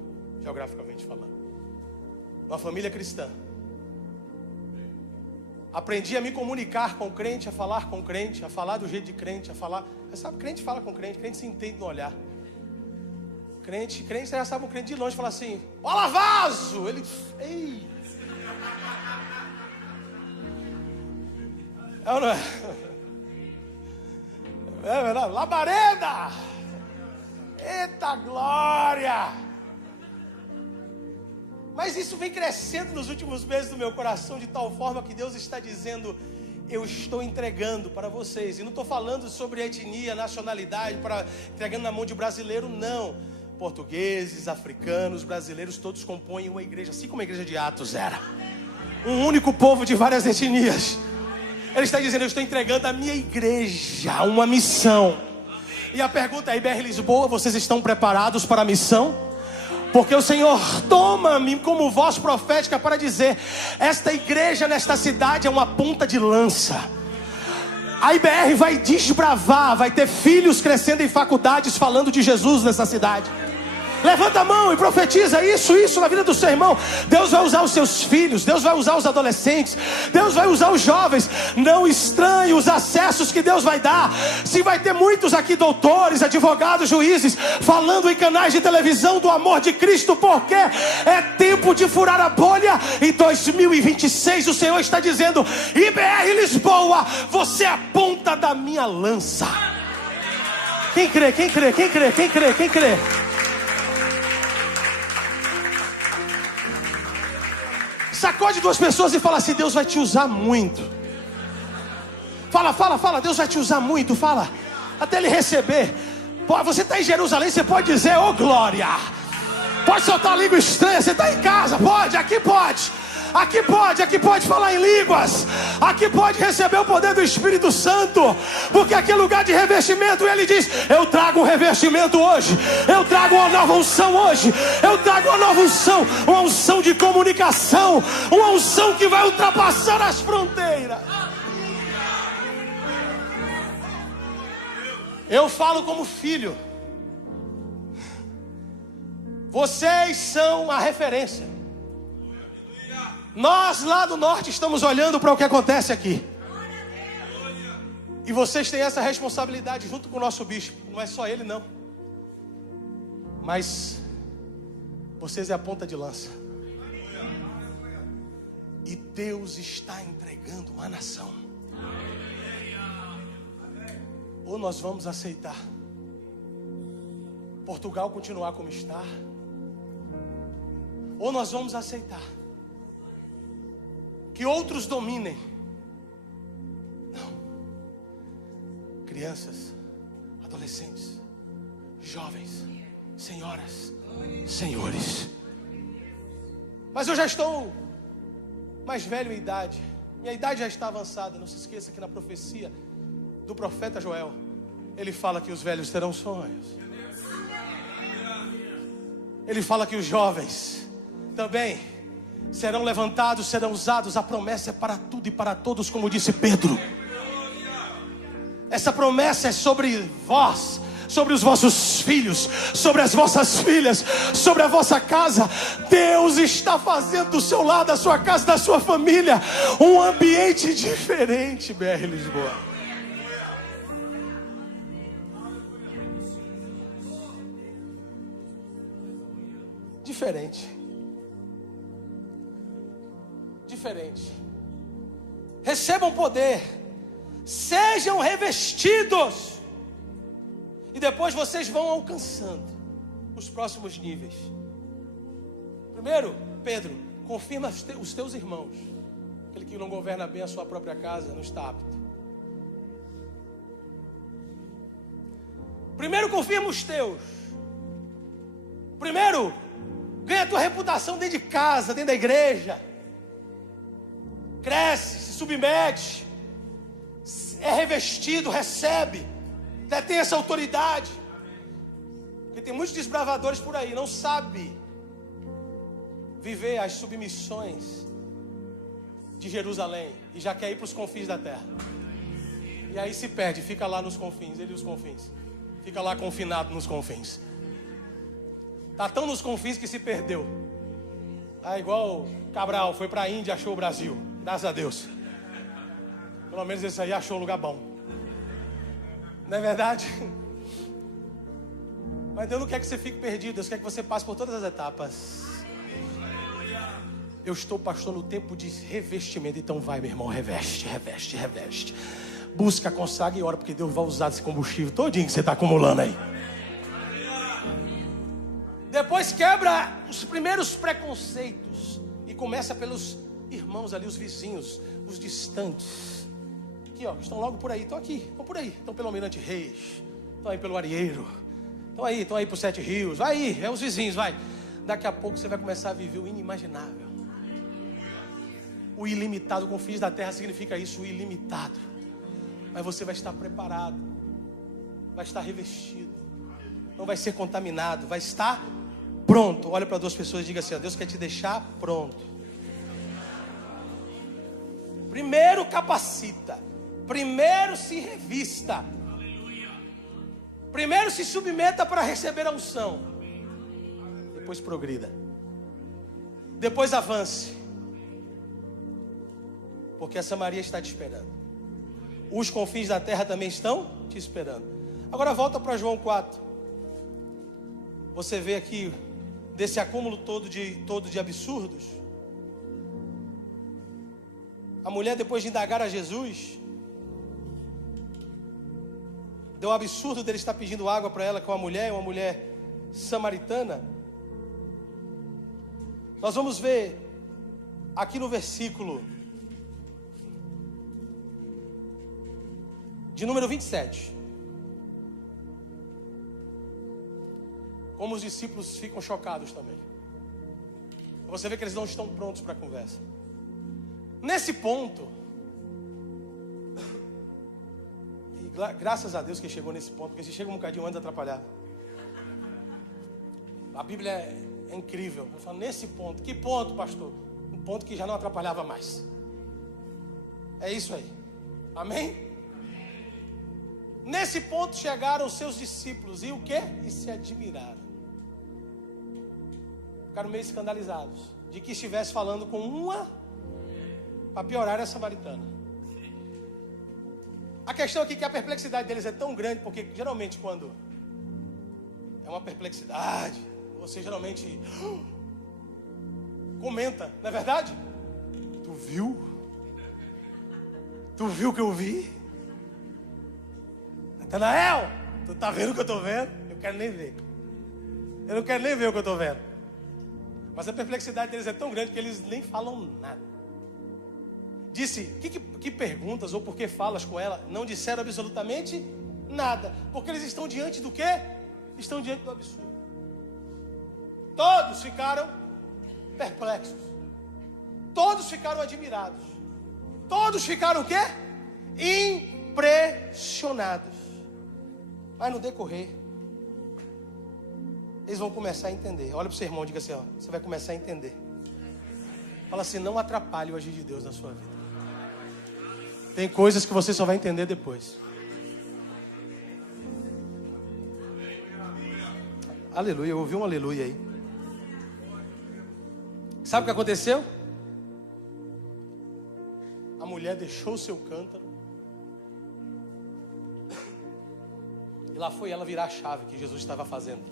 geograficamente falando. Uma família cristã. Aprendi a me comunicar com crente, a falar com crente, a falar do jeito de crente, a falar... Você sabe, crente fala com crente se entende no olhar. Crente, você já sabe um crente de longe, fala assim, olá vaso! Ele... Ei! É ou não é? É verdade? Labareda! Eita glória! Mas isso vem crescendo nos últimos meses do meu coração, de tal forma que Deus está dizendo, eu estou entregando para vocês. E não estou falando sobre etnia, nacionalidade, entregando na mão de brasileiro, não. Portugueses, africanos, brasileiros, todos compõem uma igreja, assim como a igreja de Atos era. Um único povo de várias etnias. Ele está dizendo, eu estou entregando a minha igreja, uma missão. E a pergunta é, IBR Lisboa, vocês estão preparados para a missão? Porque o Senhor toma-me como voz profética para dizer, esta igreja nesta cidade é uma ponta de lança. A IBR vai desbravar, vai ter filhos crescendo em faculdades falando de Jesus nessa cidade. Levanta a mão e profetiza isso na vida do seu irmão. Deus vai usar os seus filhos, Deus vai usar os adolescentes, Deus vai usar os jovens. Não estranhe os acessos que Deus vai dar. Se vai ter muitos aqui, doutores, advogados, juízes, falando em canais de televisão do amor de Cristo, porque é tempo de furar a bolha. Em 2026 o Senhor está dizendo, IBR Lisboa, você é a ponta da minha lança. Quem crê, quem crê, quem crê, quem crê, quem crê? Sacode duas pessoas e fala assim, Deus vai te usar muito. Fala, Deus vai te usar muito, fala. Até ele receber. Você está em Jerusalém, você pode dizer, ô glória. Pode soltar a língua estranha, você está em casa, pode, aqui pode. Aqui pode falar em línguas. Aqui pode receber o poder do Espírito Santo. Porque aqui é lugar de revestimento. E ele diz, eu trago um revestimento hoje. Eu trago uma nova unção hoje. Eu trago uma nova unção. Uma unção de comunicação. Uma unção que vai ultrapassar as fronteiras. Eu falo como filho. Vocês são a referência. Nós lá do norte estamos olhando para o que acontece aqui. E vocês têm essa responsabilidade junto com o nosso bispo. Não é só ele não. Mas vocês é a ponta de lança. E Deus está entregando uma nação. Ou nós vamos aceitar Portugal continuar como está, ou nós vamos aceitar que outros dominem. Não. Crianças, adolescentes, jovens, senhoras, senhores. Mas eu já estou mais velho em idade. Minha idade já está avançada. Não se esqueça que na profecia do profeta Joel, ele fala que os velhos terão sonhos. Ele fala que os jovens também serão levantados, serão usados. A promessa é para tudo e para todos, como disse Pedro. Essa promessa é sobre vós, sobre os vossos filhos, sobre as vossas filhas, sobre a vossa casa. Deus está fazendo do seu lado, da sua casa, da sua família, um ambiente diferente, BR Lisboa. Diferente. Diferente. Recebam poder, sejam revestidos. E depois vocês vão alcançando os próximos níveis. Primeiro, Pedro, confirma os teus irmãos. Aquele que não governa bem a sua própria casa não está apto. Primeiro, confirma os teus. Primeiro, ganha a tua reputação dentro de casa, dentro da igreja. Cresce, se submete, é revestido, recebe, tem essa autoridade. Porque tem muitos desbravadores por aí, não sabe viver as submissões de Jerusalém e já quer ir para os confins da terra. E aí se perde, fica lá nos confins, ele e os confins. Fica lá confinado nos confins. Está tão nos confins que se perdeu. Igual Cabral, foi para a Índia, achou o Brasil. Graças a Deus. Pelo menos esse aí achou um lugar bom. Não é verdade? Mas Deus não quer que você fique perdido. Deus quer que você passe por todas as etapas. Eu estou, pastor, no tempo de revestimento. Então vai, meu irmão, reveste, reveste, reveste. Busca, consagra e ora, porque Deus vai usar esse combustível todinho que você está acumulando aí. Depois quebra os primeiros preconceitos e começa pelos irmãos ali, os vizinhos, os distantes. Aqui, ó, estão logo por aí, estão aqui, estão por aí. Estão pelo Almirante Reis, estão aí pelo Arieiro, estão aí por Sete Rios. Vai aí, é os vizinhos, vai. Daqui a pouco você vai começar a viver o inimaginável. O ilimitado, com fins da terra significa isso, o ilimitado. Mas você vai estar preparado, vai estar revestido, não vai ser contaminado, vai estar pronto. Olha para duas pessoas e diga assim, ó, Deus quer te deixar pronto. Primeiro capacita, primeiro se revista, primeiro se submeta para receber a unção, depois progrida, depois avance, porque a Samaria está te esperando, os confins da terra também estão te esperando. Agora volta para João 4, você vê aqui desse acúmulo todo de absurdos. A mulher, depois de indagar a Jesus, deu um absurdo dele estar pedindo água para ela, com uma mulher samaritana. Nós vamos ver aqui no versículo de número 27. Como os discípulos ficam chocados também. Você vê que eles não estão prontos para a conversa. Nesse ponto, e graças a Deus que chegou nesse ponto, porque se chega um bocadinho antes atrapalhava. A Bíblia é incrível. Eu falo, nesse ponto, que ponto, pastor? Um ponto que já não atrapalhava mais. É isso aí. Amém? Nesse ponto chegaram os seus discípulos, e o quê? E se admiraram. Ficaram meio escandalizados de que estivesse falando com uma, para piorar, a samaritana. A questão aqui é que a perplexidade deles é tão grande, porque geralmente quando é uma perplexidade, você geralmente comenta, não é verdade? Tu viu? Tu viu o que eu vi? Natanael, tu tá vendo o que eu tô vendo? Eu quero nem ver. Eu não quero nem ver o que eu tô vendo. Mas a perplexidade deles é tão grande que eles nem falam nada. Disse, que perguntas ou por que falas com ela? Não disseram absolutamente nada. Porque eles estão diante do quê? Estão diante do absurdo. Todos ficaram perplexos. Todos ficaram admirados. Todos ficaram o quê? Impressionados. Mas no decorrer, eles vão começar a entender. Olha para o seu irmão e diga assim, ó, você vai começar a entender. Fala assim, não atrapalhe o agir de Deus na sua vida. Tem coisas que você só vai entender depois. Aleluia, eu ouvi um aleluia aí. Sabe o que aconteceu? A mulher deixou o seu cântaro. E lá foi ela virar a chave que Jesus estava fazendo.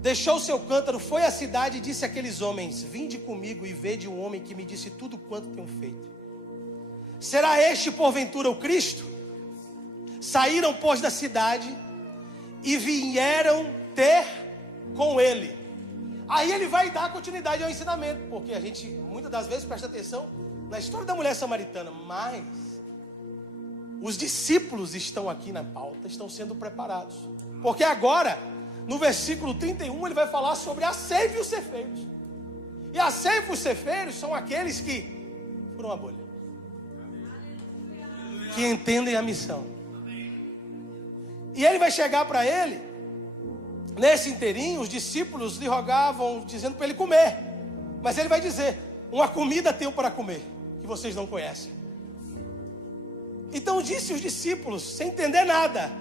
Deixou o seu cântaro, foi à cidade e disse àqueles homens: vinde comigo e vede um homem que me disse tudo quanto tenho feito. Será este porventura o Cristo? Saíram, pois, da cidade e vieram ter com ele. Aí ele vai dar continuidade ao ensinamento, porque a gente muitas das vezes presta atenção na história da mulher samaritana, mas os discípulos estão aqui na pauta, estão sendo preparados. Porque agora, no versículo 31, ele vai falar sobre a ceifa e os ceifeiros. E a ceifa e os ceifeiros são aqueles que furam a bolha, que entendem a missão. E ele vai chegar para ele, nesse inteirinho, os discípulos lhe rogavam, dizendo para ele comer. Mas ele vai dizer: uma comida tenho para comer, que vocês não conhecem. Então disse os discípulos, sem entender nada,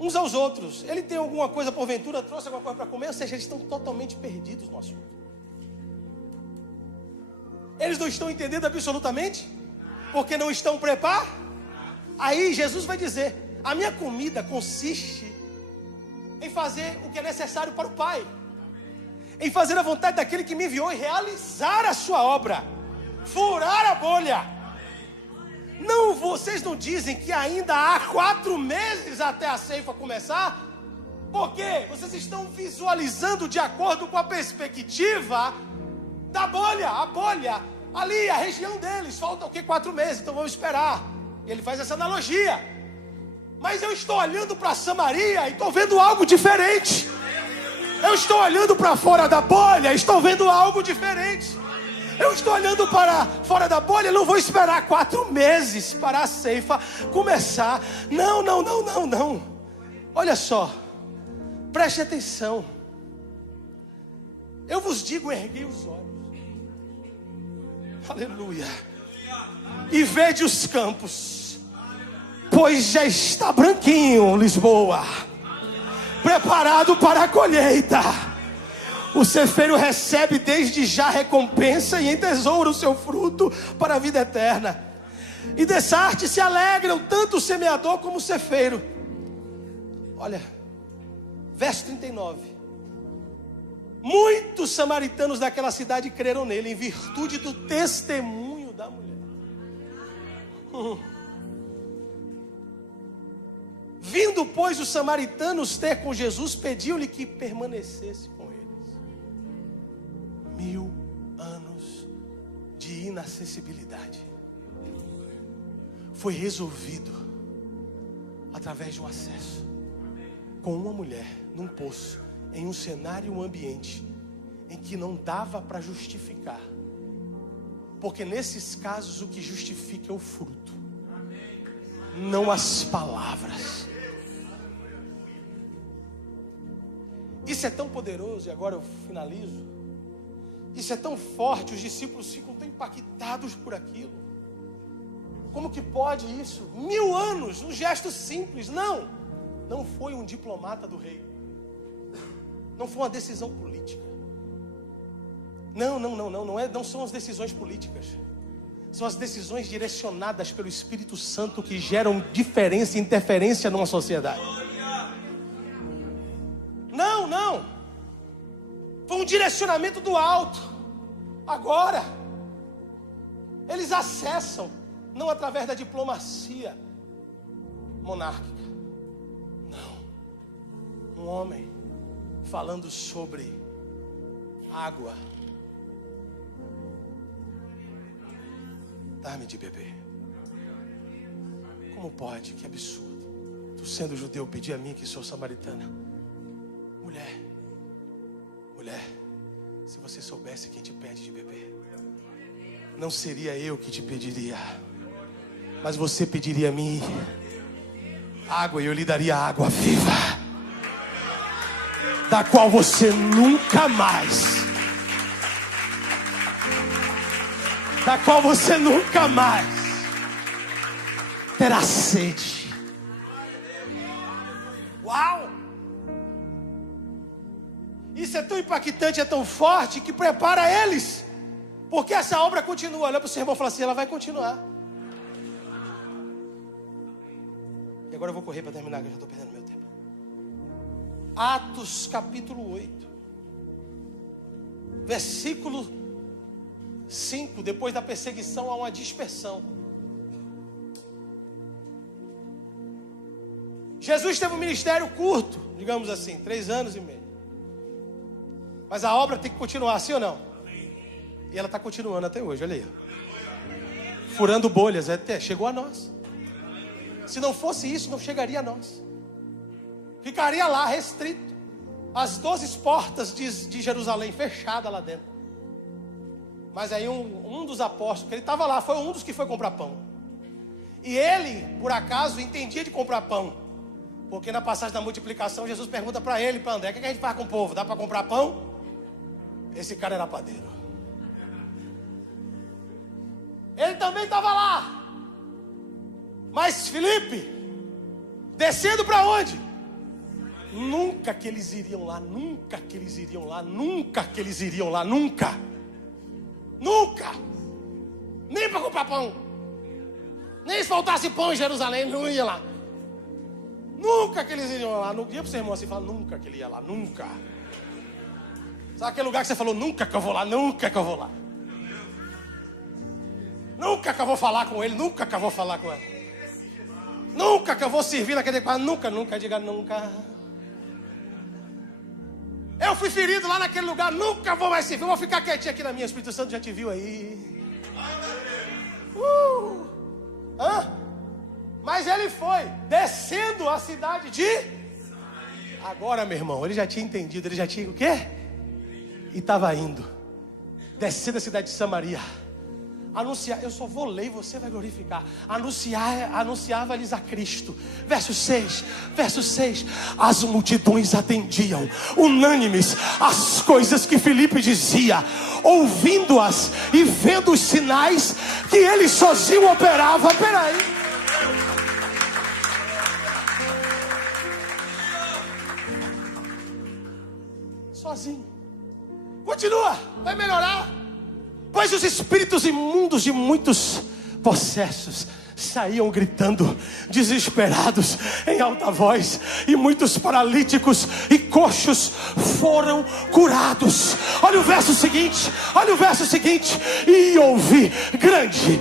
uns aos outros: ele tem alguma coisa porventura, trouxe alguma coisa para comer? Ou seja, eles estão totalmente perdidos no assunto. Eles não estão entendendo absolutamente, porque não estão preparados. Aí Jesus vai dizer: a minha comida consiste em fazer o que é necessário para o Pai, em fazer a vontade daquele que me enviou e realizar a sua obra, furar a bolha. Não, vocês não dizem que ainda há 4 meses até a ceifa começar? Porque vocês estão visualizando de acordo com a perspectiva da bolha. A bolha, ali, a região deles, falta o quê? 4 meses, então vamos esperar. Ele faz essa analogia. Mas eu estou olhando para Samaria e estou vendo algo diferente. Eu estou olhando para fora da bolha e estou vendo algo diferente. Eu estou olhando para fora da bolha, não vou esperar 4 meses para a ceifa começar. Não. Olha só, preste atenção. Eu vos digo, erguei os olhos. Aleluia. E vede os campos, pois já está branquinho Lisboa, preparado para a colheita. O ceifeiro recebe desde já recompensa e entesoura o seu fruto para a vida eterna. E dessa arte se alegram tanto o semeador como o ceifeiro. Olha, verso 39. Muitos samaritanos daquela cidade creram nele, em virtude do testemunho da mulher. Vindo, pois, os samaritanos ter com Jesus, pediu-lhe que permanecesse com eles. 1000 anos de inacessibilidade foi resolvido através de um acesso com uma mulher num poço, em um cenário, um ambiente em que não dava para justificar, porque nesses casos o que justifica é o fruto, não as palavras. Isso é tão poderoso, e agora eu finalizo. Isso é tão forte, os discípulos ficam tão impactados por aquilo. Como que pode isso? 1000 anos, um gesto simples. Não foi um diplomata do rei. Não foi uma decisão política. Não são as decisões políticas. São as decisões direcionadas pelo Espírito Santo que geram diferença e interferência numa sociedade. Não. Foi um direcionamento do alto. Agora, eles acessam, não através da diplomacia monárquica. Não. Um homem falando sobre água. Dá-me de beber. Como pode? Que absurdo. Tu sendo judeu pedir a mim que sou samaritana. Mulher, se você soubesse quem te pede de beber, não seria eu que te pediria, mas você pediria a mim água, e eu lhe daria água viva, da qual você nunca mais terá sede. Uau! Isso é tão impactante, é tão forte, que prepara eles. Porque essa obra continua. Olha para o seu irmão e fala assim: ela vai continuar. E agora eu vou correr para terminar, que eu já estou perdendo meu tempo. Atos capítulo 8. Versículo 5. Depois da perseguição há uma dispersão. Jesus teve um ministério curto, digamos assim, 3 anos e meio. Mas a obra tem que continuar, sim ou não? E ela está continuando até hoje, olha aí. Furando bolhas, até chegou a nós. Se não fosse isso, não chegaria a nós. Ficaria lá, restrito. As 12 portas de Jerusalém fechadas lá dentro. Mas aí um dos apóstolos, que ele estava lá, foi um dos que foi comprar pão. E ele, por acaso, entendia de comprar pão. Porque na passagem da multiplicação, Jesus pergunta para ele, para André: o que a gente faz com o povo? Dá para comprar pão? Esse cara era padeiro. Ele também estava lá. Mas Filipe, descendo para onde? Nunca que eles iriam lá, nunca que eles iriam lá, nunca que eles iriam lá, nunca. Nunca. Nem para comprar pão. Nem se faltasse pão em Jerusalém, não ia lá. Nunca que eles iriam lá. Não ia para o seu irmão assim, fala: nunca que ele ia lá, nunca. Sabe aquele lugar que você falou: nunca que eu vou lá, nunca que eu vou lá. Nunca que eu vou falar com ele, nunca que eu vou falar com ele. Nunca que eu vou servir naquele quadro, nunca, diga nunca. Eu fui ferido lá naquele lugar, nunca vou mais servir, eu vou ficar quietinho aqui na minha. O Espírito Santo já te viu aí. Mas ele foi descendo a cidade de... Agora, meu irmão, ele já tinha entendido, ele já tinha o quê? E estava indo, descendo a cidade de Samaria. Anunciar, eu só vou ler e você vai glorificar. Anunciava-lhes a Cristo. Verso 6. As multidões atendiam, unânimes, as coisas que Filipe dizia, ouvindo-as e vendo os sinais que ele sozinho operava. Peraí. Sozinho. Continua, vai melhorar. Pois os espíritos imundos de muitos possessos saíam gritando, desesperados, em alta voz, e muitos paralíticos e coxos foram curados. Olha o verso seguinte, e ouvi grande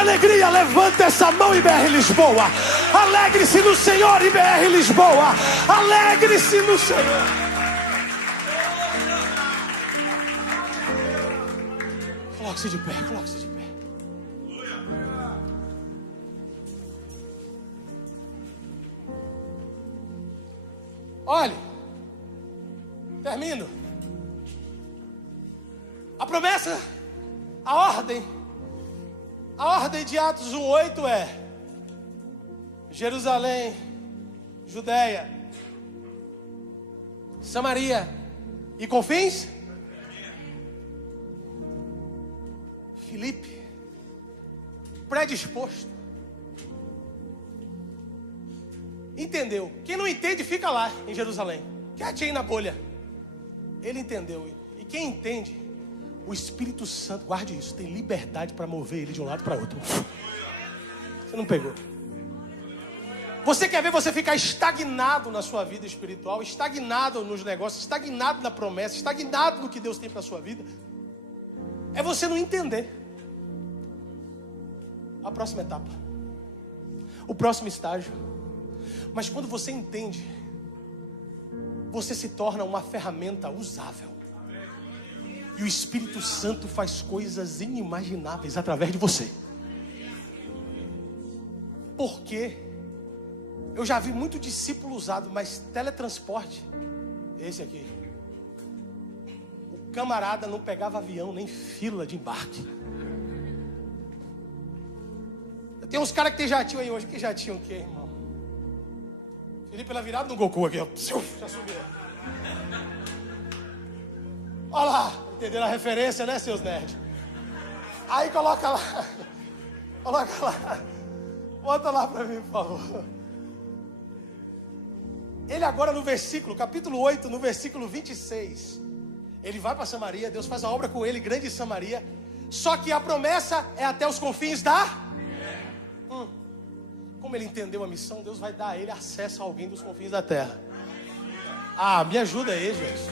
alegria. Levanta essa mão, IBR Lisboa. Alegre-se no Senhor, IBR Lisboa. Alegre-se no Senhor. Coloque-se de pé. Olhe, termino. A promessa, a ordem de Atos 1:8 é: Jerusalém, Judeia, Samaria e confins. Filipe, predisposto, entendeu. Quem não entende fica lá em Jerusalém, quietinho na bolha. Ele entendeu. E quem entende, o Espírito Santo, guarde isso, tem liberdade para mover ele de um lado para outro. Você não pegou. Você quer ver você ficar estagnado na sua vida espiritual, estagnado nos negócios, estagnado na promessa, estagnado no que Deus tem para a sua vida? É você não entender a próxima etapa, o próximo estágio. Mas quando você entende, você se torna uma ferramenta usável. E o Espírito Santo faz coisas inimagináveis através de você. Porque eu já vi muito discípulo usado, mas teletransporte, esse aqui, o camarada não pegava avião, nem fila de embarque. Tem uns caras que tem jatinho aí hoje. Que jatinho o quê, irmão? Felipe ela virada no Goku aqui, ó. Já subiu. Olha lá, entenderam a referência, né, seus nerds? Aí coloca lá. Bota lá pra mim, por favor. Ele agora no versículo, capítulo 8, no versículo 26, ele vai para Samaria, Deus faz a obra com ele, grande Samaria. Só que a promessa é até os confins da... Como ele entendeu a missão, Deus vai dar a ele acesso a alguém dos confins da terra. Me ajuda aí, gente.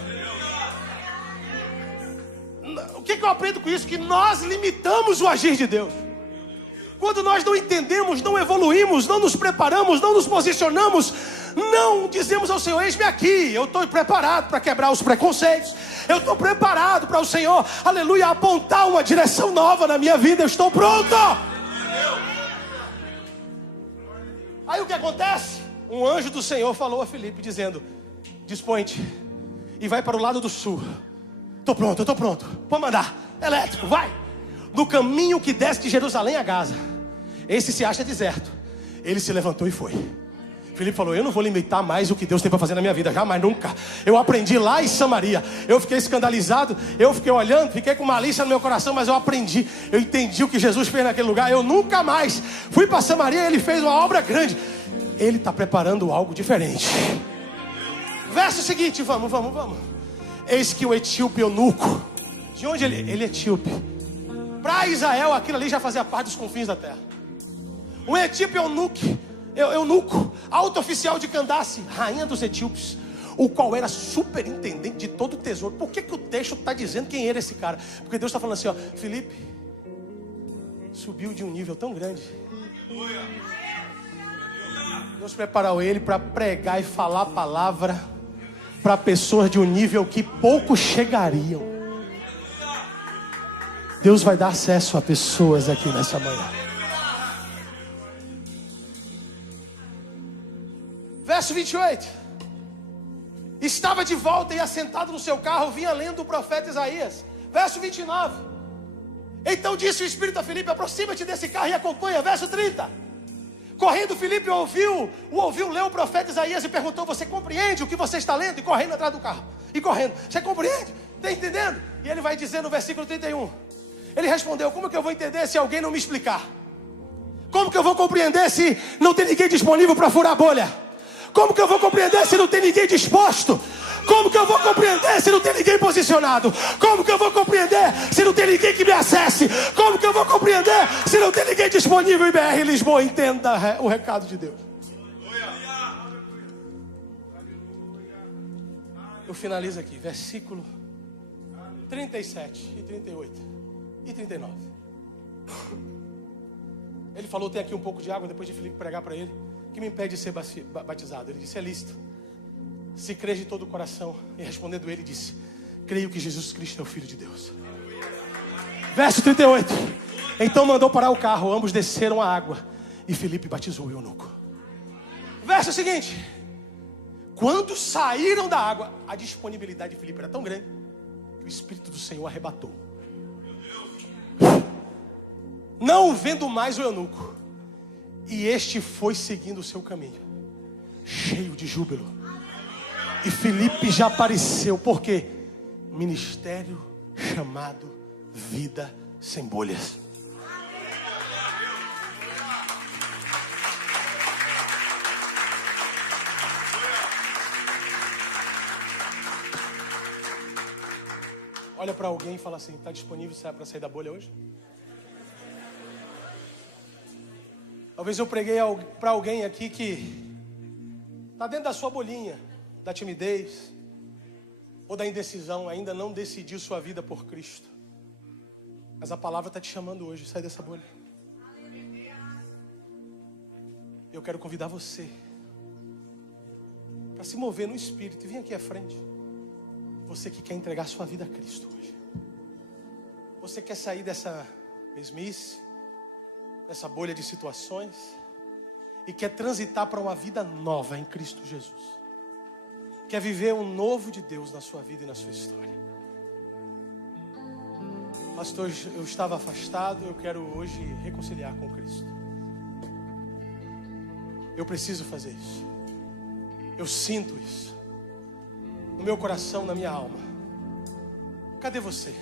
O que eu aprendo com isso? Que nós limitamos o agir de Deus. Quando nós não entendemos, não evoluímos, não nos preparamos, não nos posicionamos, não dizemos ao Senhor, eis-me aqui, eu estou preparado para quebrar os preconceitos, eu estou preparado para o Senhor, aleluia, apontar uma direção nova na minha vida, eu estou pronto. Aí o que acontece? Um anjo do Senhor falou a Filipe dizendo, dispõe-te e vai para o lado do sul. Estou pronto, pode mandar, elétrico, vai. No caminho que desce de Jerusalém a Gaza, esse se acha deserto. Ele se levantou e foi. Filipe falou, eu não vou limitar mais o que Deus tem para fazer na minha vida, jamais, nunca. Eu aprendi lá em Samaria, eu fiquei escandalizado, eu fiquei olhando, fiquei com malícia no meu coração, mas eu aprendi, eu entendi o que Jesus fez naquele lugar. Eu nunca mais fui para Samaria, ele fez uma obra grande. Ele está preparando algo diferente. Verso seguinte, vamos. Eis que o etíope eunuco, de onde ele é etíope, para Israel aquilo ali já fazia parte dos confins da terra. O etíope eunuco, alto oficial de Candace, rainha dos etíopes, o qual era superintendente de todo o tesouro. Por que o texto está dizendo quem era esse cara? Porque Deus está falando assim, Filipe subiu de um nível tão grande. Deus preparou ele para pregar e falar a palavra para pessoas de um nível que poucos chegariam. Deus vai dar acesso a pessoas aqui nessa manhã. Verso 28. Estava de volta e assentado no seu carro, vinha lendo o profeta Isaías. Verso 29. Então disse o Espírito a Filipe, aproxima-te desse carro e acompanha. Verso 30. Correndo, Filipe ouviu ler o profeta Isaías e perguntou, você compreende o que você está lendo? E correndo atrás do carro. E correndo, você compreende? Está entendendo? E ele vai dizer no versículo 31. Ele respondeu, como que eu vou entender se alguém não me explicar? Como que eu vou compreender se não tem ninguém disponível para furar a bolha? Como que eu vou compreender se não tem ninguém disposto? Como que eu vou compreender se não tem ninguém posicionado? Como que eu vou compreender se não tem ninguém que me acesse? Como que eu vou compreender se não tem ninguém disponível em BR Lisboa? Entenda o recado de Deus. Eu finalizo aqui, versículo 37 e 38 e 39. Ele falou, tem aqui um pouco de água, depois de Filipe pregar para ele, que me impede de ser batizado. Ele disse, é lícito, se crês de todo o coração. E respondendo ele, disse, creio que Jesus Cristo é o Filho de Deus. Verso 38. Então mandou parar o carro, ambos desceram a água e Filipe batizou o eunuco. Verso seguinte. Quando saíram da água, a disponibilidade de Filipe era tão grande que o Espírito do Senhor arrebatou. Não vendo mais o eunuco, e este foi seguindo o seu caminho, cheio de júbilo. E Filipe já apareceu, porque ministério chamado Vida Sem Bolhas. Olha para alguém e fala assim, está disponível para sair da bolha hoje? Talvez eu preguei para alguém aqui que está dentro da sua bolinha, da timidez ou da indecisão, ainda não decidiu sua vida por Cristo. Mas a palavra está te chamando hoje, sai dessa bolha. Eu quero convidar você para se mover no Espírito e vir aqui à frente. Você que quer entregar sua vida a Cristo hoje. Você quer sair dessa mesmice, dessa bolha de situações, e quer transitar para uma vida nova em Cristo Jesus. Quer viver um novo de Deus na sua vida e na sua história. Pastor, eu estava afastado, eu quero hoje reconciliar com Cristo. Eu preciso fazer isso. Eu sinto isso no meu coração, na minha alma. Cadê você?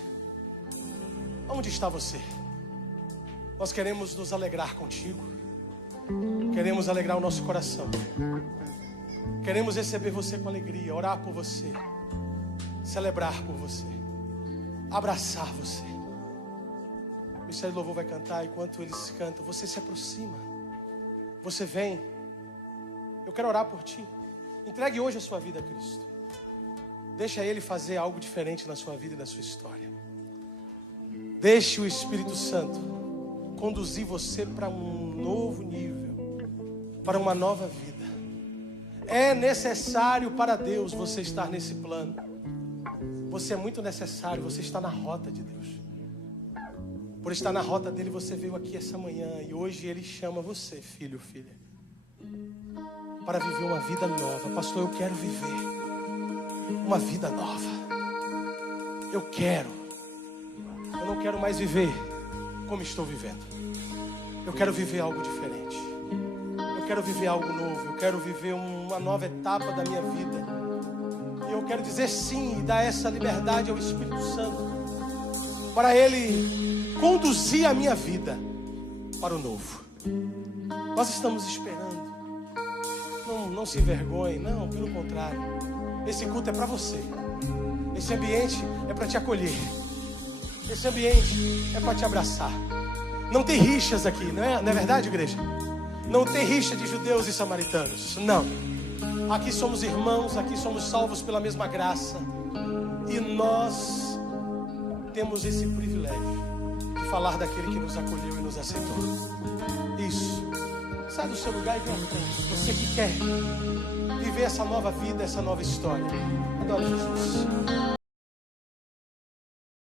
Onde está você? Nós queremos nos alegrar contigo. Queremos alegrar o nosso coração. Queremos receber você com alegria, orar por você, celebrar por você, abraçar você. O Ministério do Louvor vai cantar, enquanto eles cantam, você se aproxima, você vem. Eu quero orar por ti. Entregue hoje a sua vida a Cristo. Deixa Ele fazer algo diferente na sua vida e na sua história. Deixe o Espírito Santo conduzir você para um novo nível, para uma nova vida. É necessário para Deus você estar nesse plano. Você é muito necessário, você está na rota de Deus. Por estar na rota dele, você veio aqui essa manhã e hoje Ele chama você, filho, filha, para viver uma vida nova. Pastor, eu quero viver uma vida nova. Eu não quero mais viver como estou vivendo. Eu quero viver algo diferente. Eu quero viver algo novo. Eu quero viver uma nova etapa da minha vida. E eu quero dizer sim e dar essa liberdade ao Espírito Santo, para Ele conduzir a minha vida para o novo. Nós estamos esperando. Não se envergonhe, não, pelo contrário. Esse culto é para você. Esse ambiente é para te acolher. Esse ambiente é para te abraçar. Não tem rixas aqui, não é verdade, igreja? Não tem rixa de judeus e samaritanos, não. Aqui somos irmãos, aqui somos salvos pela mesma graça. E nós temos esse privilégio de falar daquele que nos acolheu e nos aceitou. Isso. Sai do seu lugar e vem à frente. Você que quer viver essa nova vida, essa nova história. Adore Jesus.